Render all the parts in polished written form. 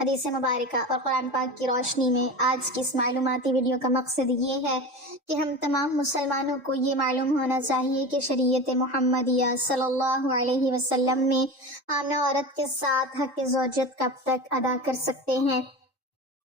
حدیث مبارکہ اور قرآن پاک کی روشنی میں آج کی اس معلوماتی ویڈیو کا مقصد یہ ہے کہ ہم تمام مسلمانوں کو یہ معلوم ہونا چاہیے کہ شریعت محمدیہ صلی اللہ علیہ وسلم میں آمنہ عورت کے ساتھ حق زوجیت کب تک ادا کر سکتے ہیں۔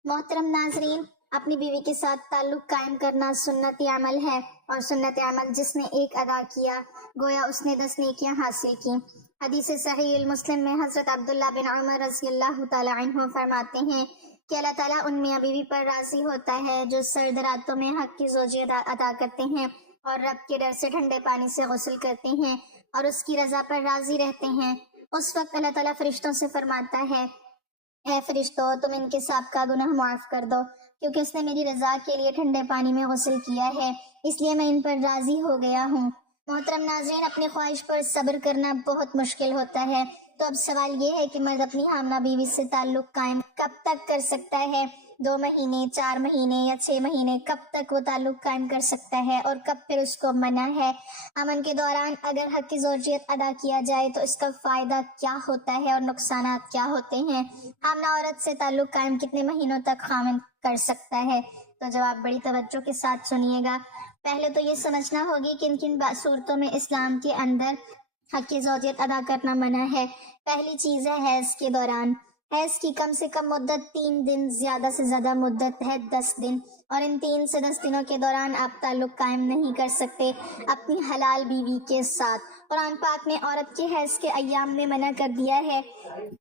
محترم ناظرین، اپنی بیوی کے ساتھ تعلق قائم کرنا سنتی عمل ہے، اور سنت عمل جس نے ایک ادا کیا گویا اس نے 10 نیکیاں حاصل کی۔ حدیث صحیح المسلم میں حضرت عبداللہ بن عمر رضی اللہ تعالی عنہ فرماتے ہیں کہ اللہ تعالیٰ ان میاں بیوی پر راضی ہوتا ہے جو سرد راتوں میں حق کی زوجیت ادا کرتے ہیں اور رب کے ڈر سے ٹھنڈے پانی سے غسل کرتے ہیں اور اس کی رضا پر راضی رہتے ہیں۔ اس وقت اللہ تعالیٰ فرشتوں سے فرماتا ہے، اے فرشتوں، تم ان کے سابقہ گناہ معاف کر دو، کیونکہ اس نے میری رضا کے لیے ٹھنڈے پانی میں غسل کیا ہے، اس لیے میں ان پر راضی ہو گیا ہوں۔ محترم ناظرین، اپنی خواہش پر صبر کرنا بہت مشکل ہوتا ہے، تو اب سوال یہ ہے کہ مرد اپنی حاملہ بیوی سے تعلق قائم کب تک کر سکتا ہے؟ 2 مہینے، 4 مہینے یا 6 مہینے؟ کب تک وہ تعلق قائم کر سکتا ہے اور کب پھر اس کو منع ہے؟ امن کے دوران اگر حق کی زوجیت ادا کیا جائے تو اس کا فائدہ کیا ہوتا ہے اور نقصانات کیا ہوتے ہیں؟ حاملہ عورت سے تعلق قائم کتنے مہینوں تک خاوند کر سکتا ہے؟ تو جواب بڑی توجہ کے ساتھ سنیے گا۔ پہلے تو یہ سمجھنا ہوگی کن کن صورتوں میں اسلام کے اندر حق کی زوجیت ادا کرنا منع ہے۔ پہلی چیز ہے حیض کے دوران۔ حیض کی کم سے کم مدت 3 دن، زیادہ سے زیادہ مدت ہے 10 دن، اور ان 3 سے 10 دنوں کے دوران آپ تعلق قائم نہیں کر سکتے اپنی حلال بیوی کے ساتھ۔ قرآن پاک نے عورت کے حیض کے ایام میں منع کر دیا ہے۔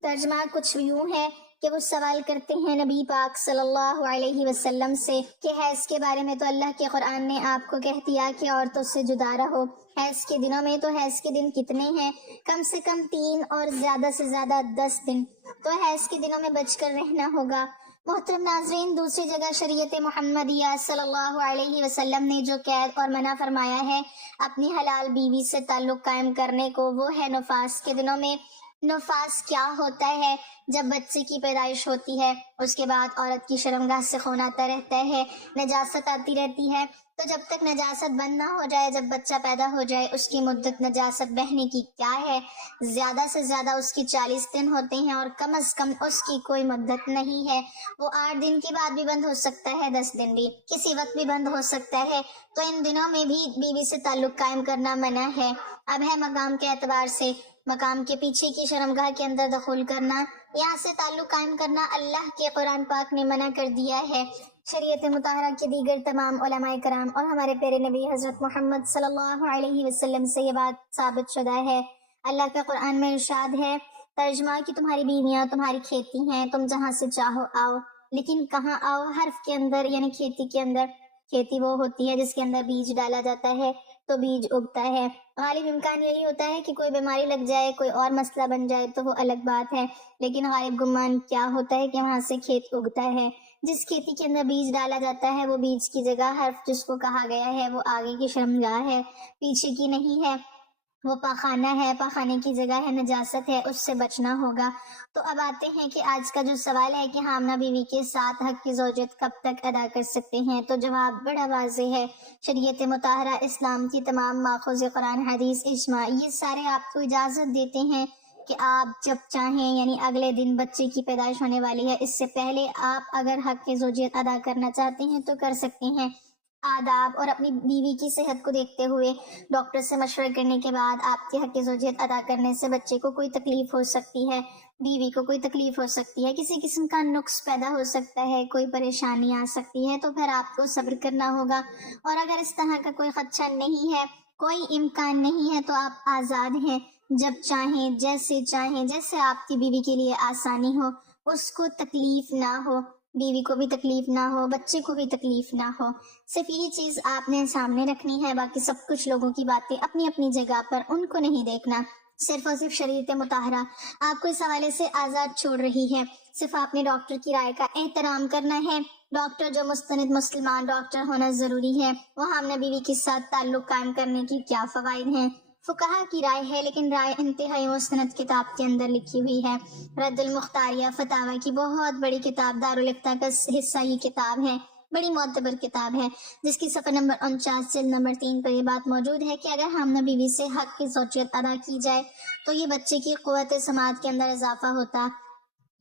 ترجمہ کچھ یوں ہے کہ وہ سوال کرتے ہیں نبی پاک صلی اللہ علیہ وسلم سے کہ حیض کے بارے میں تو اللہ کے قرآن نے آپ کو کہہ دیا کہ عورتوں سے جدا رہو، حیض کے دنوں میں تو حیض کے دن کتنے ہیں؟ کم سے کم 3 اور زیادہ سے زیادہ 10 دن، تو حیض کے دنوں میں بچ کر رہنا ہوگا۔ محترم ناظرین، دوسری جگہ شریعت محمدیہ صلی اللہ علیہ وسلم نے جو قید اور منع فرمایا ہے اپنی حلال بیوی سے تعلق قائم کرنے کو، وہ ہے نفاس کے دنوں میں۔ نفاس کیا ہوتا ہے؟ جب بچے کی پیدائش ہوتی ہے اس کے بعد عورت کی شرمگاہ سے خون آتا رہتا ہے، نجاست آتی رہتی ہے، تو جب تک نجاست بند نہ ہو جائے، جب بچہ پیدا ہو جائے، اس کی مدت نجاست بہنے کی کیا ہے؟ زیادہ سے زیادہ اس کی 40 دن ہوتے ہیں، اور کم از کم اس کی کوئی مدت نہیں ہے۔ وہ 8 دن کے بعد بھی بند ہو سکتا ہے، 10 دن بھی، کسی وقت بھی بند ہو سکتا ہے، تو ان دنوں میں بھی بیوی سے تعلق قائم کرنا منع ہے۔ اب ہے مقام کے اعتبار سے، مقام کے پیچھے کی شرمگاہ کے اندر دخول کرنا، یہاں سے تعلق قائم کرنا اللہ کے قرآن پاک نے منع کر دیا ہے۔ شریعت مطہرہ کے دیگر تمام علماء کرام اور ہمارے پیارے نبی حضرت محمد صلی اللہ علیہ وسلم سے یہ بات ثابت شدہ ہے۔ اللہ کا قرآن میں ارشاد ہے، ترجمہ کہ تمہاری بیویاں تمہاری کھیتی ہیں، تم جہاں سے چاہو آؤ، لیکن کہاں آؤ؟ حرف کے اندر، یعنی کھیتی کے اندر۔ کھیتی وہ ہوتی ہے جس کے اندر بیج ڈالا جاتا ہے تو بیج اگتا ہے۔ غالب امکان یہی ہوتا ہے کہ کوئی بیماری لگ جائے، کوئی اور مسئلہ بن جائے تو وہ الگ بات ہے، لیکن غالب گمان کیا ہوتا ہے کہ وہاں سے کھیت اگتا ہے۔ جس کھیتی کے اندر بیج ڈالا جاتا ہے وہ بیج کی جگہ حرف جس کو کہا گیا ہے وہ آگے کی شرمگاہ ہے، پیچھے کی نہیں ہے، وہ پاخانہ ہے، پاخانے کی جگہ ہے، نجاست ہے، اس سے بچنا ہوگا۔ تو اب آتے ہیں کہ آج کا جو سوال ہے کہ حاملہ بیوی کے ساتھ حق کی زوجیت کب تک ادا کر سکتے ہیں، تو جواب بڑا واضح ہے۔ شریعت مطہرہ، اسلام کی تمام ماخوذ قرآن، حدیث، اجماع، یہ سارے آپ کو اجازت دیتے ہیں کہ آپ جب چاہیں، یعنی اگلے دن بچے کی پیدائش ہونے والی ہے، اس سے پہلے آپ اگر حق کی زوجیت ادا کرنا چاہتے ہیں تو کر سکتے ہیں۔ آداب اور اپنی بیوی کی صحت کو دیکھتے ہوئے ڈاکٹر سے مشورہ کرنے کے بعد آپ کے حق کی زوجیت ادا کرنے سے بچے کو کوئی تکلیف ہو سکتی ہے، بیوی کو کوئی تکلیف ہو سکتی ہے، کسی قسم کا نقص پیدا ہو سکتا ہے، کوئی پریشانی آ سکتی ہے، تو پھر آپ کو صبر کرنا ہوگا۔ اور اگر اس طرح کا کوئی خدشہ نہیں ہے، کوئی امکان نہیں ہے، تو آپ آزاد ہیں، جب چاہیں، جیسے آپ کی بیوی کے لیے آسانی ہو، اس کو تکلیف نہ ہو، بیوی کو بھی تکلیف نہ ہو، بچے کو بھی تکلیف نہ ہو۔ صرف یہ چیز آپ نے سامنے رکھنی ہے، باقی سب کچھ لوگوں کی باتیں اپنی اپنی جگہ پر، ان کو نہیں دیکھنا۔ صرف اور صرف شریعت مطہرہ آپ کو اس حوالے سے آزاد چھوڑ رہی ہے، صرف آپ نے ڈاکٹر کی رائے کا احترام کرنا ہے۔ ڈاکٹر جو مستند مسلمان ڈاکٹر ہونا ضروری ہے، وہ حاملہ بیوی کے ساتھ تعلق قائم کرنے کی کیا فوائد ہیں، فقہا کی رائے ہے، لیکن رائے انتہائی مستند کتاب کے اندر لکھی ہوئی ہے۔ رد المختاریہ فتاوی کی بہت بڑی کتاب، دارالفتاء کا حصہ یہ کتاب ہے، بڑی معتبر کتاب ہے، جس کی صفحہ نمبر 49 جلد نمبر 3 پر یہ بات موجود ہے کہ اگر حاملہ بیوی سے حق کی زوجیت ادا کی جائے تو یہ بچے کی قوت سماعت کے اندر اضافہ ہوتا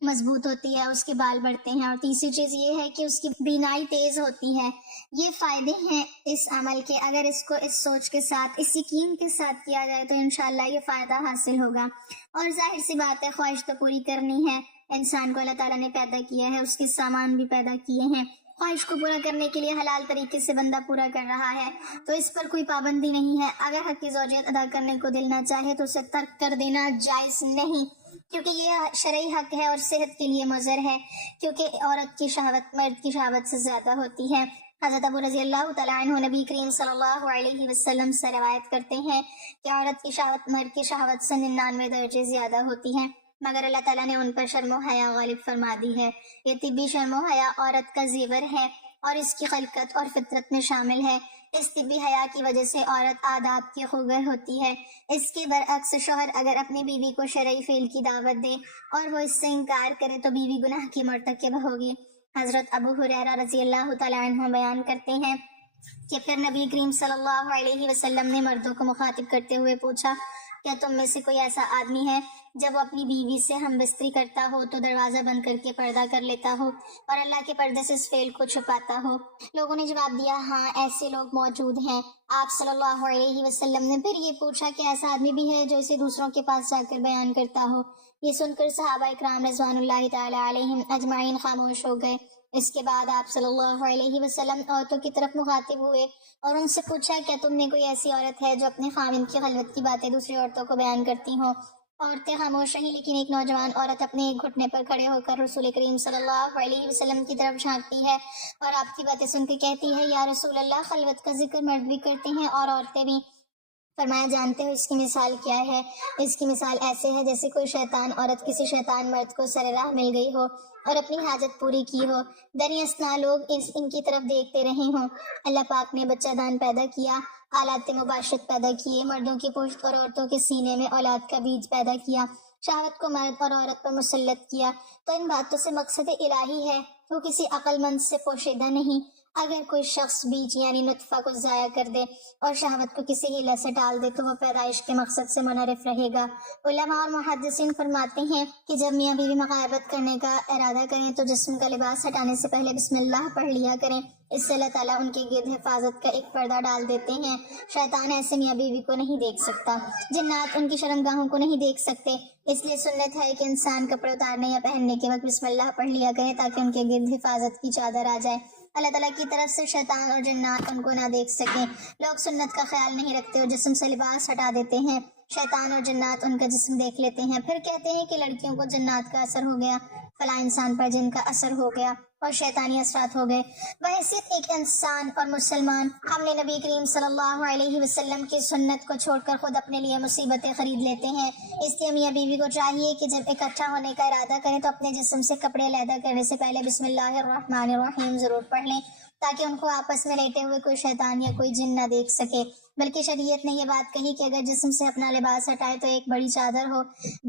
مضبوط ہوتی ہے، اس کے بال بڑھتے ہیں، اور تیسری چیز یہ ہے کہ اس کی بینائی تیز ہوتی ہے۔ یہ فائدے ہیں اس عمل کے، اگر اس کو اس سوچ کے ساتھ، اس یقین کے ساتھ کیا جائے تو انشاءاللہ یہ فائدہ حاصل ہوگا۔ اور ظاہر سی بات ہے، خواہش تو پوری کرنی ہے، انسان کو اللہ تعالیٰ نے پیدا کیا ہے، اس کے سامان بھی پیدا کیے ہیں، خواہش کو پورا کرنے کے لیے حلال طریقے سے بندہ پورا کر رہا ہے، تو اس پر کوئی پابندی نہیں ہے۔ اگر حق کی زوجیت ادا کرنے کو دل نہ چاہے تو اسے ترک کر دینا جائز نہیں، کیونکہ یہ شرعی حق ہے اور صحت کے لیے مضر ہے، کیونکہ عورت کی شہوت مرد کی شہوت سے زیادہ ہوتی ہے۔ حضرت ابو رضی اللہ تعالیٰ عنہ نبی کریم صلی اللہ علیہ وسلم سے روایت کرتے ہیں کہ عورت کی شہوت مرد کی شہوت سے 99 درجے زیادہ ہوتی ہے، مگر اللہ تعالیٰ نے ان پر شرم و حیا غالب فرما دی ہے۔ یہ طبی شرم و حیا عورت کا زیور ہے اور اس کی خلقت اور فطرت میں شامل ہے۔ اس طبی حیا کی وجہ سے عورت آداب کی خوگر ہوتی ہے۔ اس کے برعکس شوہر اگر اپنی بیوی کو شرعی فعل کی دعوت دے اور وہ اس سے انکار کرے تو بیوی گناہ کی مرتکب ہوگی۔ حضرت ابو ہریرہ رضی اللہ تعالیٰ عنہ بیان کرتے ہیں کہ پھر نبی کریم صلی اللہ علیہ وسلم نے مردوں کو مخاطب کرتے ہوئے پوچھا، کیا تم میں سے کوئی ایسا آدمی ہے جب وہ اپنی بیوی سے ہم بستری کرتا ہو تو دروازہ بند کر کے پردہ کر لیتا ہو اور اللہ کے پردے سے اس فعل کو چھپاتا ہو؟ لوگوں نے جواب دیا، ہاں ایسے لوگ موجود ہیں۔ آپ صلی اللہ علیہ وسلم نے پھر یہ پوچھا کہ ایسا آدمی بھی ہے جو اسے دوسروں کے پاس جا کر بیان کرتا ہو؟ یہ سن کر صحابہ اکرام رضوان اللہ تعالی علیہم اجمعین خاموش ہو گئے۔ اس کے بعد آپ صلی اللہ علیہ وسلم عورتوں کی طرف مخاطب ہوئے اور ان سے پوچھا، کیا تم میں کوئی ایسی عورت ہے جو اپنے خاوند کی خلوت کی باتیں دوسری عورتوں کو بیان کرتی ہوں؟ عورتیں خاموش رہیں، لیکن ایک نوجوان عورت اپنے ایک گھٹنے پر کھڑے ہو کر رسول کریم صلی اللہ علیہ وسلم کی طرف جھانکتی ہے اور آپ کی باتیں سن کے کہتی ہے، یا رسول اللہ، خلوت کا ذکر مرد بھی کرتے ہیں اور عورتیں بھی۔ فرمایا، جانتے ہو اس کی مثال کیا ہے؟ اس کی مثال ایسے ہے جیسے کوئی شیطان عورت کسی شیطان مرد کو سر راہ مل گئی ہو اور اپنی حاجت پوری کی ہو، دریں اثنا لوگ ان کی طرف دیکھتے رہے ہوں۔ اللہ پاک نے بچہ دان پیدا کیا، آلات مباشرت پیدا کیے، مردوں کی پشت اور عورتوں کے سینے میں اولاد کا بیج پیدا کیا، شہوت کو مرد اور عورت پر مسلط کیا، تو ان باتوں سے مقصد الہی ہے، وہ کسی عقل مند سے پوشیدہ نہیں۔ اگر کوئی شخص بیج یعنی نطفہ کو ضائع کر دے اور شہوت کو کسی ہیلے سے ڈال دے تو وہ پیدائش کے مقصد سے منحرف رہے گا۔ علماء اور محدثین فرماتے ہیں کہ جب میاں بیوی مغایبت کرنے کا ارادہ کریں تو جسم کا لباس ہٹانے سے پہلے بسم اللہ پڑھ لیا کریں، اس سے اللہ تعالیٰ ان کے گرد حفاظت کا ایک پردہ ڈال دیتے ہیں۔ شیطان ایسے میاں بیوی کو نہیں دیکھ سکتا، جنات ان کی شرمگاہوں کو نہیں دیکھ سکتے، اس لیے سنت ہے کہ انسان کپڑے اتارنے یا پہننے کے وقت بسم اللہ پڑھ لیا کرے تاکہ ان کے گرد حفاظت کی چادر آ جائے، اللہ تعالیٰ کی طرف سے شیطان اور جنات ان کو نہ دیکھ سکیں۔ لوگ سنت کا خیال نہیں رکھتے اور جسم سے لباس ہٹا دیتے ہیں، شیطان اور جنات ان کا جسم دیکھ لیتے ہیں، پھر کہتے ہیں کہ لڑکیوں کو جنات کا اثر ہو گیا، فلاں انسان پر جن کا اثر ہو گیا اور شیطانی اثرات ہو گئے۔ بحیثیت ایک انسان اور مسلمان، ہم نے نبی کریم صلی اللہ علیہ وسلم کی سنت کو چھوڑ کر خود اپنے لیے مصیبتیں خرید لیتے ہیں، اس لیے میاں بیوی کو چاہیے کہ جب اکٹھا ہونے کا ارادہ کریں تو اپنے جسم سے کپڑے علیحدہ کرنے سے پہلے بسم اللہ الرحمن الرحیم ضرور پڑھ لیں، تاکہ ان کو آپس میں لیٹے ہوئے کوئی شیطان یا کوئی جن نہ دیکھ سکے۔ بلکہ شریعت نے یہ بات کہی کہ اگر جسم سے اپنا لباس ہٹائے تو ایک بڑی چادر ہو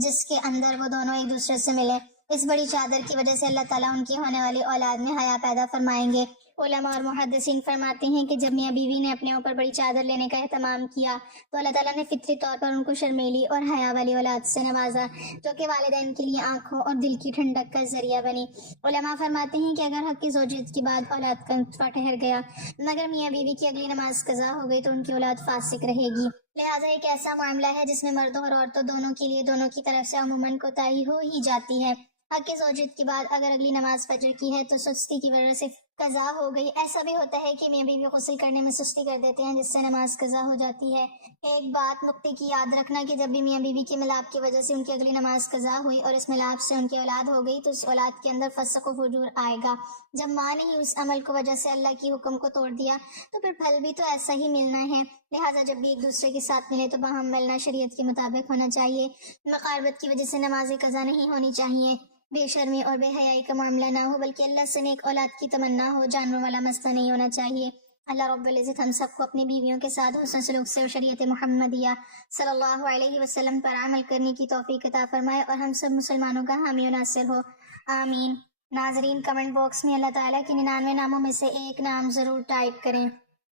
جس کے اندر وہ دونوں ایک دوسرے سے ملے، اس بڑی چادر کی وجہ سے اللہ تعالیٰ ان کی ہونے والی اولاد میں حیا پیدا فرمائیں گے۔ علماء اور محدثین فرماتے ہیں کہ جب میاں بیوی نے اپنے اوپر بڑی چادر لینے کا اہتمام کیا تو اللہ تعالیٰ نے فطری طور پر ان کو شرمیلی اور حیا والی اولاد سے نوازا، جو کہ والدین کے لیے آنکھوں اور دل کی ٹھنڈک کا ذریعہ بنی۔ علماء فرماتے ہیں کہ اگر حق کی زوجیت کے بعد اولاد کا نطفہ ٹھہر گیا مگر میاں بیوی کی اگلی نماز قضا ہو گئی تو ان کی اولاد فاسق رہے گی۔ لہٰذا ایک ایسا معاملہ ہے جس میں مردوں اور عورتوں دونوں کے لیے دونوں کی طرف سے عموماً کوتاہی ہو ہی جاتی ہے۔ حق کی زوجیت کے بعد اگر اگلی نماز فجر کی ہے تو سستی کی وجہ سے قضا ہو گئی۔ ایسا بھی ہوتا ہے کہ میاں بیوی غسل کرنے میں سستی کر دیتے ہیں جس سے نماز قضا ہو جاتی ہے۔ ایک بات نقطے کی یاد رکھنا کہ جب بھی میاں بیوی کے ملاپ کی وجہ سے ان کی اگلی نماز قضا ہوئی اور اس ملاپ سے ان کی اولاد ہو گئی تو اس اولاد کے اندر فسق و فجور آئے گا۔ جب ماں نے ہی اس عمل کو وجہ سے اللہ کی حکم کو توڑ دیا تو پھر پھل بھی تو ایسا ہی ملنا ہے۔ لہٰذا جب بھی ایک دوسرے کے ساتھ ملے تو باہم ملنا شریعت کے مطابق ہونا چاہیے، مقاربت کی وجہ سے نماز قضا نہیں ہونی چاہیے، بے شرمی اور بے حیائی کا معاملہ نہ ہو، بلکہ اللہ سے نیک اولاد کی تمنا ہو، جانوروں والا مسئلہ نہیں ہونا چاہیے۔ اللہ رب العزت ہم سب کو اپنی بیویوں کے ساتھ حسن سلوک سے اور شریعت محمدیہ صلی اللہ علیہ وسلم پر عمل کرنے کی توفیق عطا فرمائے اور ہم سب مسلمانوں کا حامی و ناصر ہو، آمین۔ ناظرین، کمنٹ باکس میں اللہ تعالیٰ کے 99 ناموں میں سے ایک نام ضرور ٹائپ کریں۔